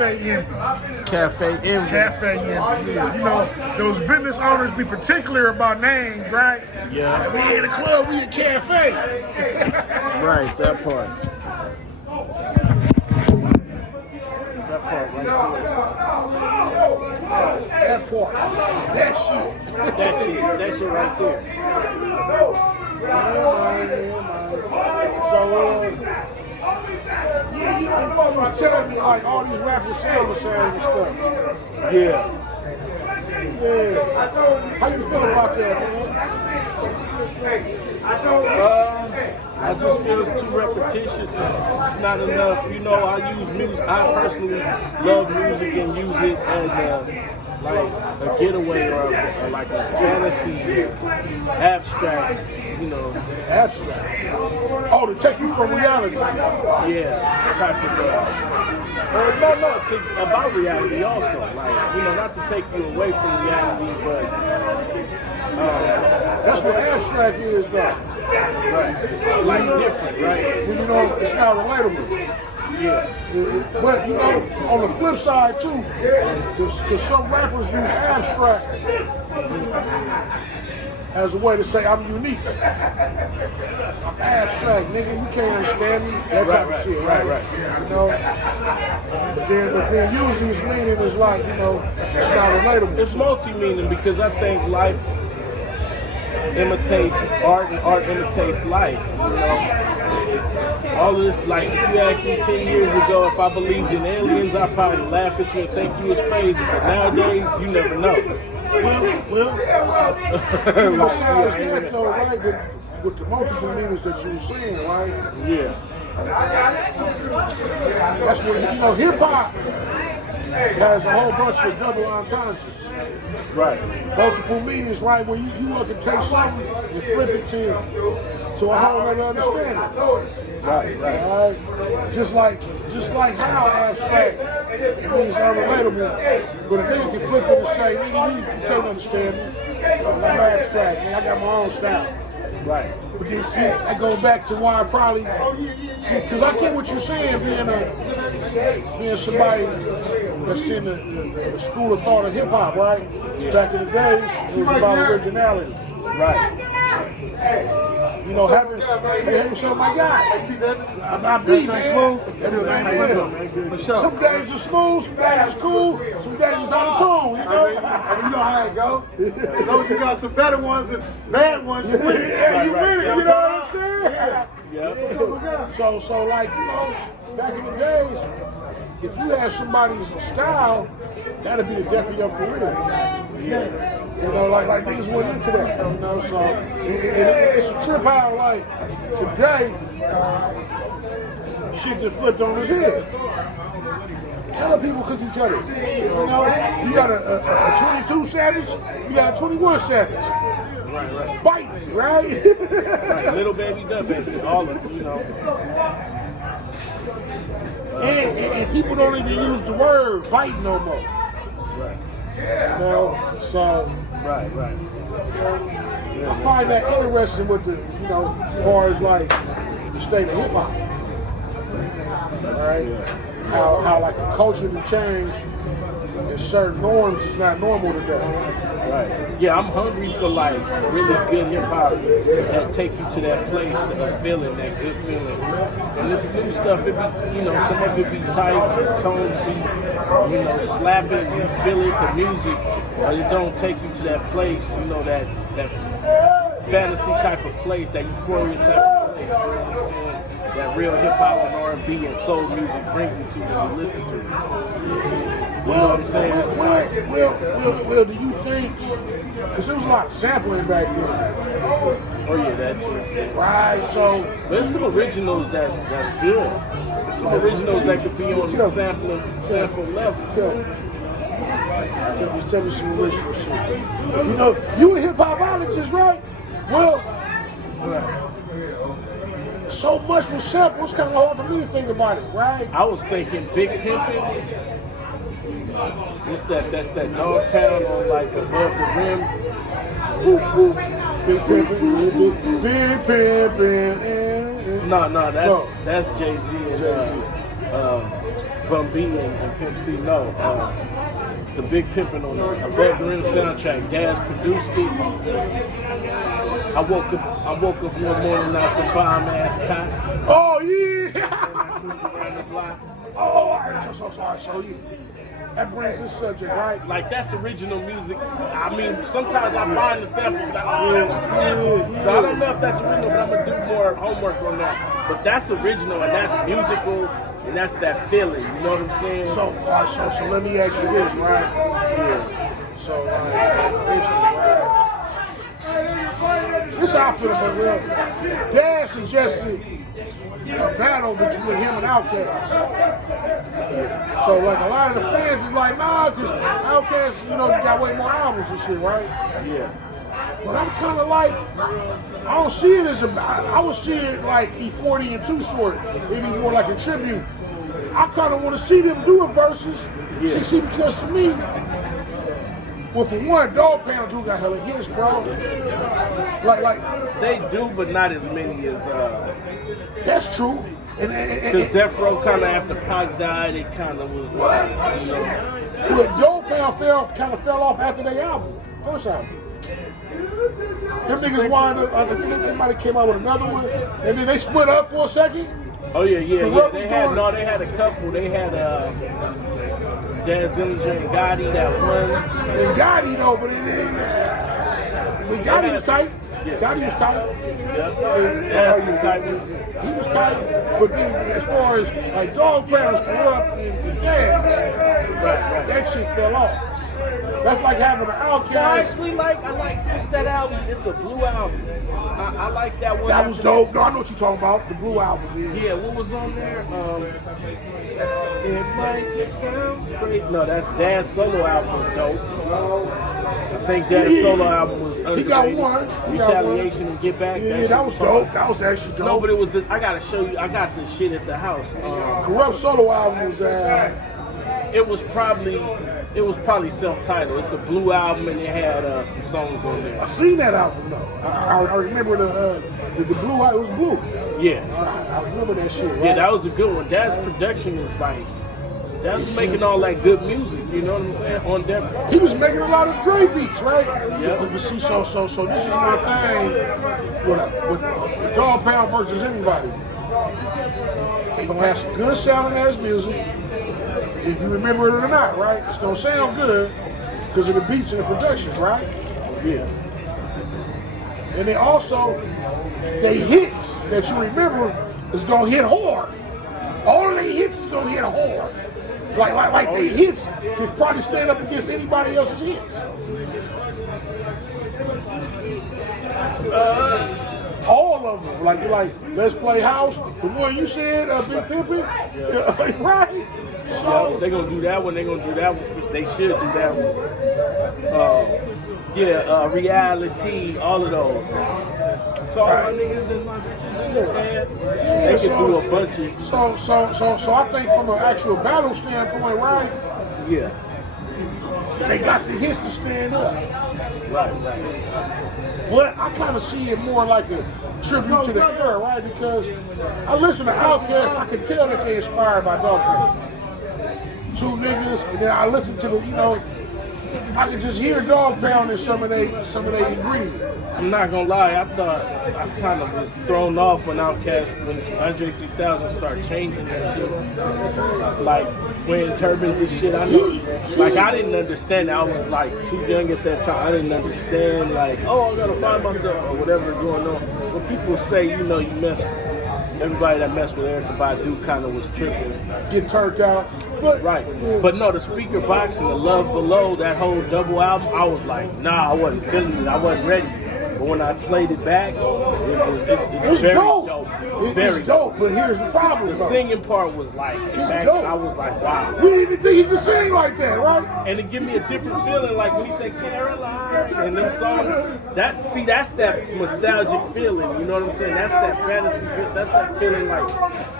cafe envy. Cafe envy. Cafe envy, yeah. You know, those business owners be particular about names, right? Yeah. Like, we in a club, we a cafe. Right, that part. That part right there. That part. That shit. That shit right there. So, yeah, you was telling me like all these rappers sound the same and stuff. Yeah. Yeah. How you feel about that, man? I just feel it's too repetitious. It's not enough. You know, I use music. I personally love music and use it as a getaway or like a fantasy, abstract. You know, Abstract. Oh, to take you from reality. Yeah, type of about reality also. Like, you know, not to take you away from reality, but that's what abstract is, though. Right. Like different, right? When you know it's not relatable. Yeah. But you know, on the flip side too, because some rappers use abstract as a way to say I'm unique. I'm abstract, nigga. You can't understand me. That type of shit, right? You know. But then usually its meaning is like, you know, it's not relatable. It's multi-meaning because I think life imitates art and art imitates life. You know. All of this, like, if you asked me 10 years ago if I believed in aliens, I'd probably laugh at you and think you was crazy. But nowadays, you never know. Well, besides that though, right, with the multiple meanings that you were saying, right? Yeah. That's what, you know, hip-hop has a whole bunch of double entendres. Right. Multiple meanings, right, where you look and take something and flip it to a whole other understanding. Right. Just like how abstract means unrelatable, but a nigga can flip it and say, nigga, you can't understand me. I'm abstract, man. I got my own style. Right. But then see, I go back to why I probably because I get what you're saying, being somebody that's in the school of thought of hip hop, right? Yeah. Back in the days, it was about originality. Right. You know, having some my guy. I'm beat, man. Some days are smooth, some days is cool, some days is out of tune, you know? You know how it go. You know, you got some better ones and bad ones. You win. Yeah, you win it, you know what I'm saying? Yeah. So like, you know, back in the days, if you had somebody's style, that'd be the death of your career. Yeah. You know, like niggas went into that, you know, so it's a trip how, like, today, shit just flipped on his head. Hella people cookie cutters, you know? You got a 22 Savage, you got a 21 Savage. Right. Biting, right? Right, little baby, dub baby, all of them, you know. And people don't even use the word biting no more. Right. You know, so... Right. I find that interesting with the, you know, as far as like the state of hip hop. Right? Yeah. How like the culture can change and certain norms is not normal today. Right. Yeah, I'm hungry for like really good hip hop that take you to that place, that feeling, that good feeling. And this new stuff, it be, you know, some of it be tight, the tones be, you know, slapping, you feel it, the music, but it don't take you to that place, you know, that fantasy type of place, that euphoria type of place, you know what I'm saying? That real hip hop and R&B and soul music bring you to when you listen to it. You know what I'm saying? Well, do you think, because there was a lot of sampling back then. Oh yeah, that too. Right, so. There's some originals that's good. Some originals that could be on the sample level. Just tell me some original shit. You know, you a hip-hopologist, right? Well, so much was sampled, it's kind of hard for me to think about it, right? I was thinking Big Pimpin'. What's that? That's that dog pound on like above the rim. Boop, boop. Big Pimpin'. No, that's Jay-Z and Bun B and Pimp C No. The Big Pimpin' on the Above the Rim soundtrack. Daz produced it. I woke up one morning, I some bomb ass cop. Oh yeah. Around the block. Oh, so yeah. That brings this subject, right? Like that's original music. I mean, sometimes I find the samples like, oh, so I don't know if that's original, but I'm gonna do more homework on that. But that's original and that's musical and that's that feeling. You know what I'm saying? So, all right, so let me ask you this, right? Yeah. So, for instance, right? This outfit about real. Dad suggested a battle between him and Outkast. So, like, a lot of the fans is like, nah, because Outkast, you know, you got way more albums and shit, right? Yeah. But I'm kind of like, I don't see it as a battle. I would see it like E40 and Too Short. Maybe more like a tribute. I kind of want to see them do a versus. Yeah. See, because to me, well, for one, Dog Pound do got hella hits, bro. Like they do, but not as many as. That's true. Because Death Row kind of after Pac died, it kind of was like, you know. But Dog Pound kind of fell off after their album, first album. Them niggas wind up, I think they might have came out with another one, and then they split up for a second. Oh yeah. They had a couple. They had Daz Dillinger and Gotti that one. And Gotti though, but Gotti was tight. Yeah. Gotti was tight. Yep. He was tight. But then as far as like Dog Pound was corrupt and Daz, Right. that shit fell off. That's like having an Outkast. I actually like what's that album? It's a blue album. I like that one. That was dope. No, I know what you're talking about. The blue album. Yeah, what was on there? It might sound great. No, that's Dad's solo album was dope. I think Dad's solo album was underrated. He got one. Retaliation and Get Back. Yeah, that was dope. That was actually dope. No, but it was. I gotta show you. I got this shit at the house. Corrupt solo album was. It was probably self-titled. It's a blue album and it had some songs on there. I seen that album though. I remember the blue. It was blue. Yeah, I remember that shit. Right? yeah, that was a good one. That's production is like that's making all that good music. You know what I'm saying? On Death Row. He was making a lot of Dre beats, right? Yeah. But see, so this is my thing with Dog Pound versus anybody. They gonna have some good sounding ass music. If you remember it or not, right? It's gonna sound good because of the beats and the production, right? Yeah. And then also, the hits that you remember is gonna hit hard. All of the hits is gonna hit hard. Like the hits can probably stand up against anybody else's hits. All of them, like Let's Play House, the one you said, Big Pimpin', right? So they're gonna do that one. They're gonna do that one. They should do that one. Reality, all of those. So all my niggas and my bitches in the band, they can do a bunch of. So I think from an actual battle standpoint, right? Yeah. They got the hits to stand up. Right. But I kind of see it more like a tribute to the era, right? Because I listen to Outkast, I can tell that they're inspired by Dog Pound. Two niggas, and then I listen to the, I can just hear Dog Pound in some of their ingredients. I'm not gonna lie, I thought I kind of was thrown off when Outkast, when Andre 3000 started changing that shit. Like wearing turbans and shit. I know, like I didn't understand. I was like too young at that time. I didn't understand like, oh, I gotta find myself or whatever going on. When people say, you mess. Everybody that messed with Erykah Badu kind of was tripping. Get turned out. But, right. But no, the Speaker Box and the Love Below, that whole double album, I was like, nah, I wasn't feeling it. I wasn't ready. But when I played it back, it's very dope. It's dope, but here's the problem. The singing part was like, dope. I was like, wow. We didn't even think he could sing like that, right? And it give me a different feeling, like when he said Caroline and them songs. That's that nostalgic feeling, you know what I'm saying? That's that fantasy, that's that feeling like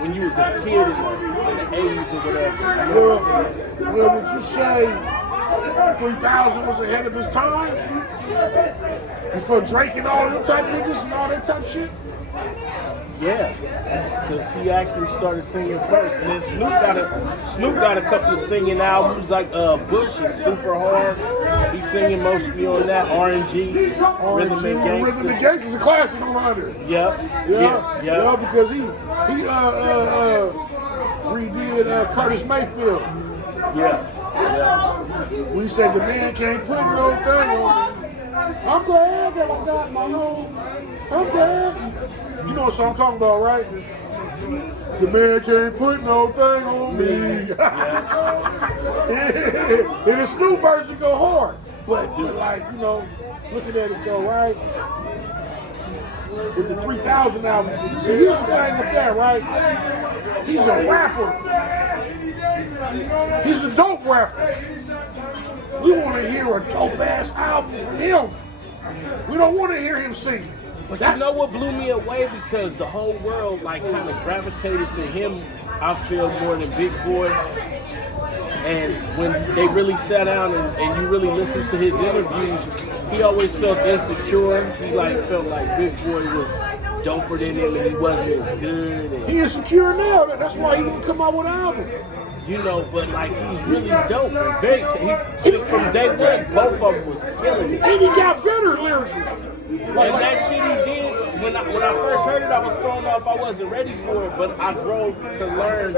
when you was a kid in the 80s or whatever. You know what I'm saying? Well, would you say 3000 was ahead of his time? Before Drake and all them type niggas and all that type shit? Yeah, because he actually started singing first, and then Snoop got a couple of singing albums like Bush is super hard. He's singing mostly on that RNG, Rhythm and Gangsta. Rhythm and Gangsta's a classic on under. Yep. Yeah, because he redid Curtis Mayfield. Yeah. We said the man can't put no thing on me. I'm glad that I got my own. I'm glad. You know what song I'm talking about, right? The man can't put no thing on me. And the Snoop version go hard. But like, you know, looking at it though, right? With the 3000 album. See, here's the thing with that, right? He's a rapper. He's a dope rapper. We want to hear a dope ass album from him. We don't want to hear him sing. But you know what blew me away? Because the whole world like kind of gravitated to him, I feel, more than Big Boy. And when they really sat down and you really listened to his interviews, he always felt insecure. He like felt like Big Boy was doper than him and he wasn't as good. And, he insecure now. That's why he won't come out with an album. You know, but like he's really dope. Very from day one, both of them was killing it. And he got better lyrically. And that shit he did, when I first heard it, I was thrown off. I wasn't ready for it, but I grew to learn.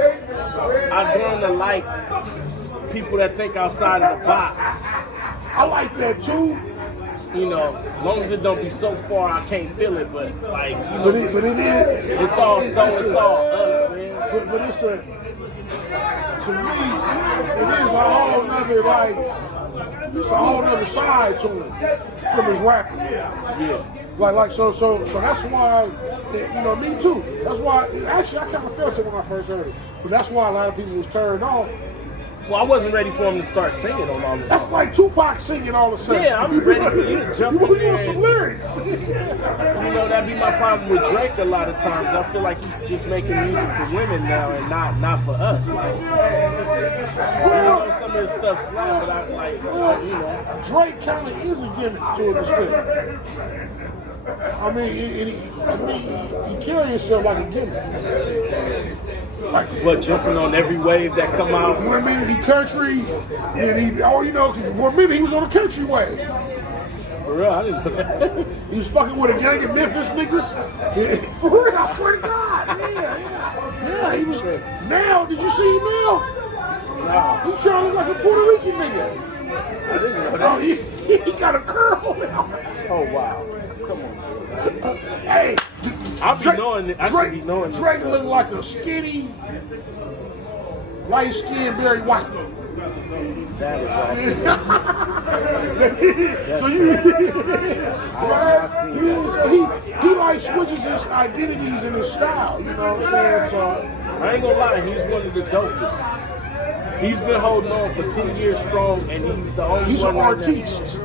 I've grown to like people that think outside of the box. I like that too. You know, as long as it don't be so far, I can't feel it. But like, you know, but it is. It's all us, man. But it's to me, it is a whole nother like. It's a whole other side to him from his rapping. Yeah. Like so that's why, you know, me too. That's why, actually I kind of felt it when I first heard it. But that's why a lot of people was turned off. Well, I wasn't ready for him to start singing on all this. That's like Tupac singing all of a sudden. Yeah, I'm ready for you to jump in there. You want some lyrics. You know, that'd be my problem with Drake a lot of times. I feel like he's just making music for women now and not for us. Like, you know, some of his stuff slap, but I like, you know. Drake kind of is a gimmick to an extent. I mean, to me, he carries himself like a gimmick. But jumping on every wave that come out. For a minute, he country, and you know, for a minute he was on a country wave. For real, I didn't know that. He was fucking with a gang of Memphis niggas. For real, I swear to God. Yeah, he was. Now, did you see him now? Nah. He trying to look like a Puerto Rican nigga. I didn't know that. Oh, he got a curl now. Oh, wow. Come on, bro. Hey. I should be knowing this. Drake looked like a skinny, light-skinned Barry White. That is awesome. So he like switches his identities and his style. You know what I'm saying? So I ain't gonna lie, he's one of the dopest. He's been holding on for 10 years strong, and he's the only he's one. He's an artiste.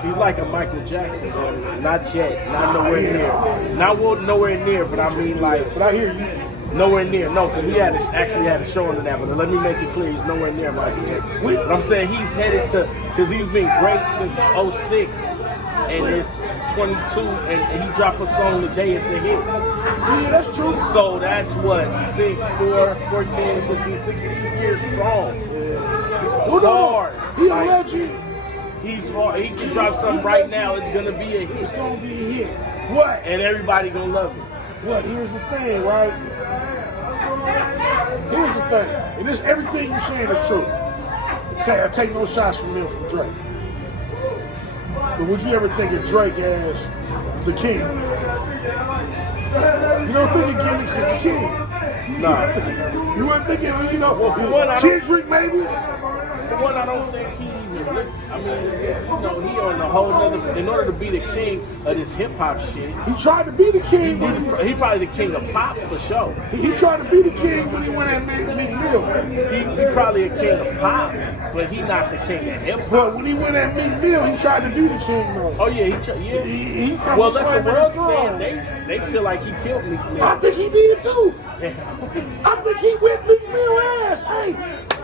He's like a Michael Jackson, man. Not yet. Not nowhere near. Not nowhere near, but I mean like. But I hear you. Nowhere near. No, because we actually had a show on that, but let me make it clear, he's nowhere near Michael Jackson. But I'm saying he's headed to, because he's been great since 06, and it's 22, and he dropped a song today, it's a hit. Yeah, that's true. So that's what, 6, 4, 14, 15, 16 years strong. Hard. He's a legend. He's hard. He can drop something right now, it's going to be a hit. It's going to be a hit. What? And everybody going to love it. What? Here's the thing, right? Here's the thing. And this, everything you're saying is true. I take no shots from Drake. But would you ever think of Drake as the king? You don't think of gimmicks as the king? Nah. You wouldn't think of, you know, well, for one, Kendrick maybe? For one, I don't think he even looked, I mean, you know, he on a whole nother, in order to be the king of this hip hop shit. He tried to be the king. He probably the king of pop for sure. He tried to be the king when he went at Meek Mill. He probably a king of pop, but he not the king of hip hop. But when he went at Meek Mill, he tried to be the king though. Oh yeah, well, let the world say they feel like he killed Meek Mill. I think he did too. I think he whipped Meek Mill ass. Hey,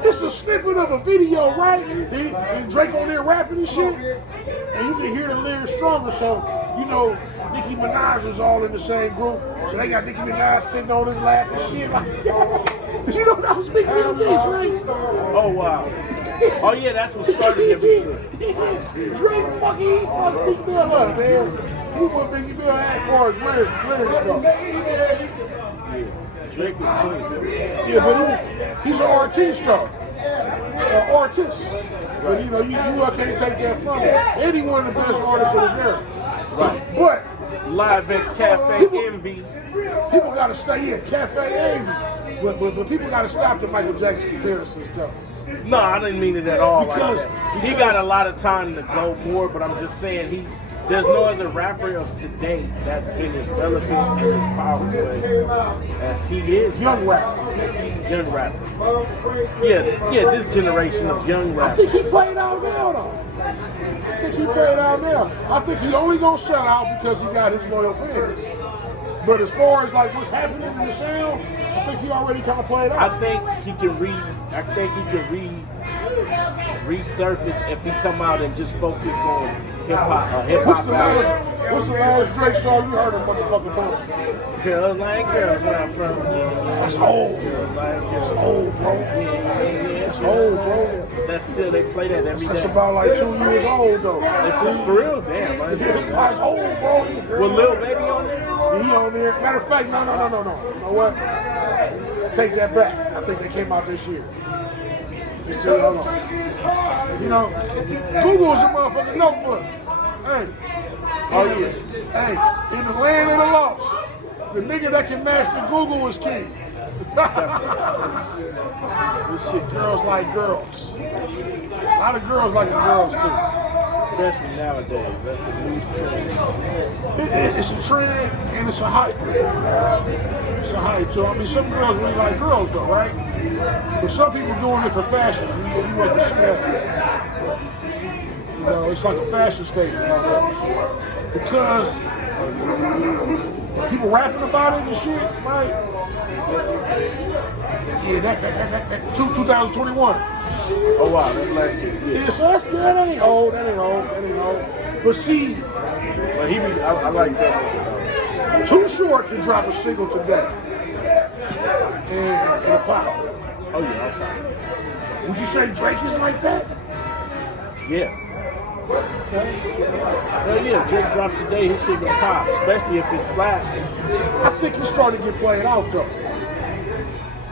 it's a snippet of a video, right? And Drake on there rapping and shit. And you can hear the lyrics stronger. So, you know, Nicki Minaj was all in the same group. So they got Nicki Minaj sitting on his lap and shit like that. You know that was Meek Mill beat, Drake. Oh, wow. Oh, yeah, that's what started everything. Drake fucking fucked Meek Mill up, man. He put Meek Mill ass for his lyrics stuff. Drake was clean. Yeah, but he's an artist though. An artist. But you know, you can't take that from him. And he one of the best artists of his era. Right. But Live at Cafe Envy. people gotta stay Cafe Envy. But people gotta stop the Michael Jackson comparisons though. No, I didn't mean it at all Because- like that. He got a lot of time to go more, but I'm just saying there's no other rapper of today that's been as relevant and as powerful as he is. Young rapper. Young rapper. Yeah, this generation of young I rappers. think he played out now though. I think he only gonna sell out because he got his loyal fans. But as far as like what's happening in the sound, I think he already kind of played out. I think he can resurface if he come out and just focus on hip hop battles. What's the last Drake song you heard of, motherfucking bro? Girls like girls where I'm from. That's old. That's old, bro. That's old, bro. That's still, they play that every That's day. about like 2 years old though. It's for real, damn. Like, That's old, bro. with Lil Baby on there? He on there. Matter of fact, no. You know what? Take that back. I think they came out this year. You see, hold on. You know, Google's a motherfucking notebook. Hey. Oh yeah. Hey, in the land of the lost, the nigga that can master Google is king. This shit, girls like girls. A lot of girls like the girls too. Especially nowadays. That's a new trend. It's a trend and it's a hype. It's a hype. So I mean, some girls really like girls though, right? But some people doing it for fashion. You want to see that. You know, it's like a fashion statement almost. Because people rapping about it and shit, right? Yeah, that 2021. Oh wow, that's last year. Yeah, so that ain't old. But see, But I like that nigga though. Too Short can drop a single today. And a pop. Oh yeah, okay. Would you say Drake is like that? Yeah. Hell yeah, Drake dropped today, his shit gonna pop, especially if it's slap. I think he's starting to get played out though.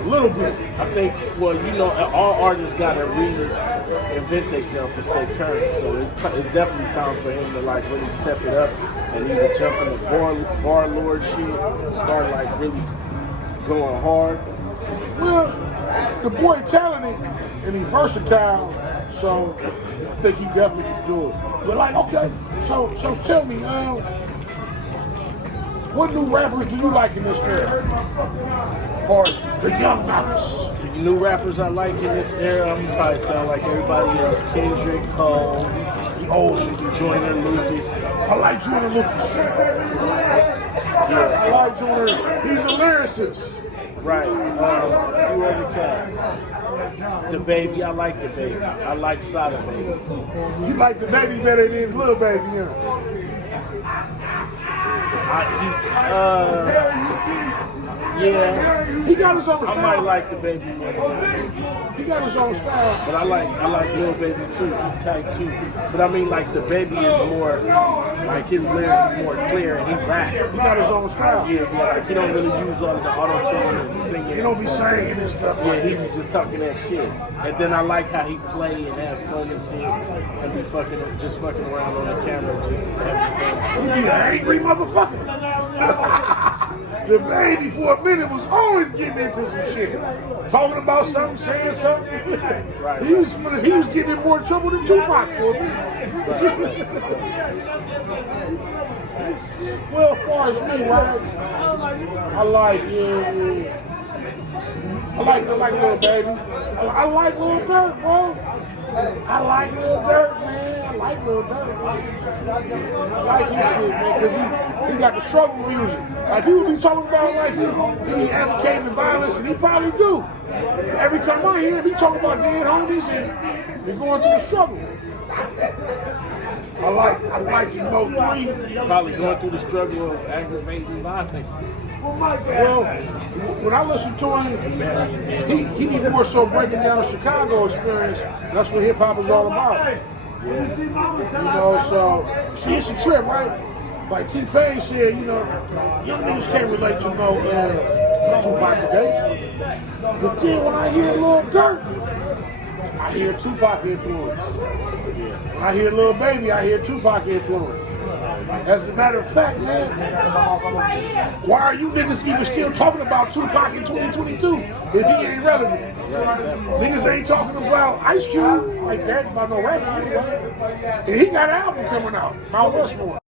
A little bit. I think, well, you know, all artists gotta reinvent themselves and stay current. So it's definitely time for him to like really step it up and either jump in the bar lord shit, start like really going hard. Well, the boy talented and he's versatile, so I think he definitely can do it. But like, okay, so tell me, what new rappers do you like in this era? As far as the young rappers. The new rappers I like in this era, I'm gonna probably sound like everybody else. Kendrick, Cole, The old shit. Joyner Lucas. I like Joyner Lucas. I like Joyner. He's a lyricist. Right. A few other cats. The Baby, I like The Baby. I like Sada Baby. You like the baby better than Lil Baby, yeah. Yeah. He got his own I style. might like The Baby more. He got his own style. But I like Lil Baby too, he tight too. But I mean like The Baby is more, like his lyrics is more clear and he rap. He got his own style. Yeah, like he don't really use all of the auto-tune and singing. He don't be singing and stuff. Yeah, he be just talking that shit. And then I like how he play and have fun and shit and be fucking around on the camera, just having fun. He be an angry motherfucker. The Baby for a minute was always getting into some shit. Talking about something, saying something. Right. He was getting in more trouble than Tupac for a minute. Well, as far as me, right? I like Lil Baby. I like Lil Durk, bro. I like Lil Durk, man. I like Lil Durk, man. I like his shit, man, because he got the struggle music. Like, he would be talking about, like, he advocating violence, and he probably do. Every time I hear him, he talking about dead homies and he's going through the struggle. I like to know 3. Probably going through the struggle of aggravating violence. Well, when I listen to him, he be more so breaking down the Chicago experience. That's what hip hop is all about. You know, so see, it's a trip, right? Like T-Pain said, you know, young niggas can't relate to no Tupac today. But then when I hear Lil Durk, I hear Tupac influence. When I hear Lil Baby, I hear Tupac influence. As a matter of fact, man, why are you niggas even still talking about Tupac in 2022 if he ain't relevant? Niggas ain't talking about Ice Cube like that, about no rapper anyway. And he got an album coming out, Mount Rushmore.